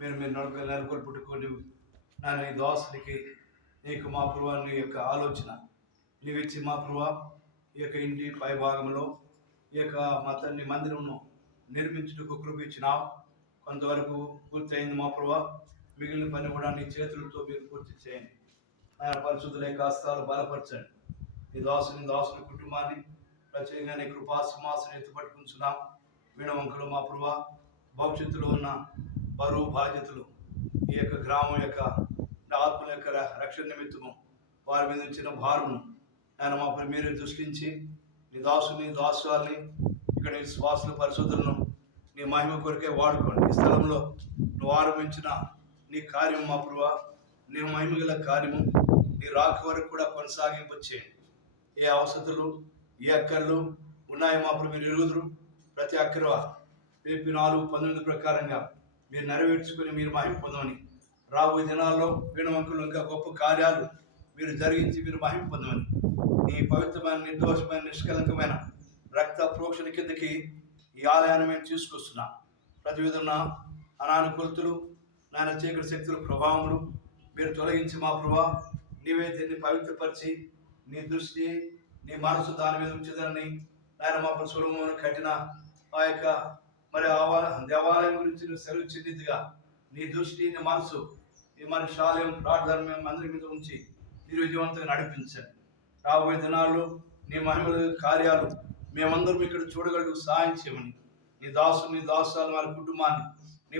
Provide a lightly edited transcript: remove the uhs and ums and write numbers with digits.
మీరు మీరు నెలకొల్పుట్టుకొని నాన్న ఈ దోస్తులకి నీకు మా ప్రభు నీ యొక్క ఆలోచన నీవు ఇచ్చి మా ప్రభు ఈ యొక్క ఇంటి పై భాగంలో ఈ యొక్క మా తండ్రి మందిరంను నిర్మించుటకు కృప ఇచ్చినావు. కొంతవరకు పూర్తయింది మా ప్రభు. మిగిలిన పని కూడా నీ చేతులతో మీరు పూర్తి చేయండి. ఆయన పరిశుద్ధుల యొక్క హస్తాలు బలపరచండి. నీ దాసుని కుటుంబాన్ని ప్రత్యేకంగా నీ కృపా సింహాసనం ఎత్తుపట్టుకుంటున్నాం. వీణవంకులు మా ప్రభు భవిష్యత్తులో ఉన్న బరువు బాధ్యతలు ఈ యొక్క గ్రామం యొక్క ఆత్మల యొక్క రక్షణ నిమిత్తము వారి మీద ఇచ్చిన భారమును ఆయన మా మీరే దృష్టించి నీ దాసుల్ని ఇక్కడ నీ శ్వాసల పరిశుద్ధులను నీ మహిమ కొరకే వాడుకోండి. ఈ స్థలంలో నువ్వు ఆరంభించిన నీ కార్యం మా ప్రభు నీ మహిమ గల కార్యము నీ రాక వరకు కూడా కొనసాగింపచేయండి. ఏ అవసరతలు ఏ అక్కర్లు ఉన్నాయి మా ప్రభు మీరు ఎరుగుదురు. ప్రతి అక్కర రేపు 4:19 ప్రకారంగా మీరు నెరవేర్చుకొని మీరు మహిమ పొందమని రాబోయే దినాల్లో వీణవంకులు ఇంకా గొప్ప కార్యాలు మీరు జరిగించి మీరు మహిమ పొందమని నీ పవిత్రమైన నిర్దోషమైన నిష్కలంకమైన రక్త ప్రోక్షణ కిందకి ఈ ఆలయాన్ని మేము తీసుకొస్తున్నాం. ప్రతి విధంగా అనానుకూలతలు నాయన చీకటి శక్తుల ప్రభావములు మీరు తొలగించి మా ప్రభా నీవే దీన్ని పవిత్రపరిచి నీ దృష్టి నీ మనసు దాని మీద ఉంచదని నాయన మా సొలొమోను కట్టిన ఆ యొక్క మరి దేవాలయం గురించి నువ్వు సెలవు చెందిదిగా నీ దృష్టి నీ మనసు ఈ మన శాలయం ప్రార్థన అందరి మీద ఉంచి మీరు విజయవంతంగా నడిపించండి. రాబోయే దినాల్లో నీ మహిమల కార్యాలు మేమందరం ఇక్కడ చూడగలిగి సహాయం చేయమని నీ దాసాలు వారి కుటుంబాన్ని నీ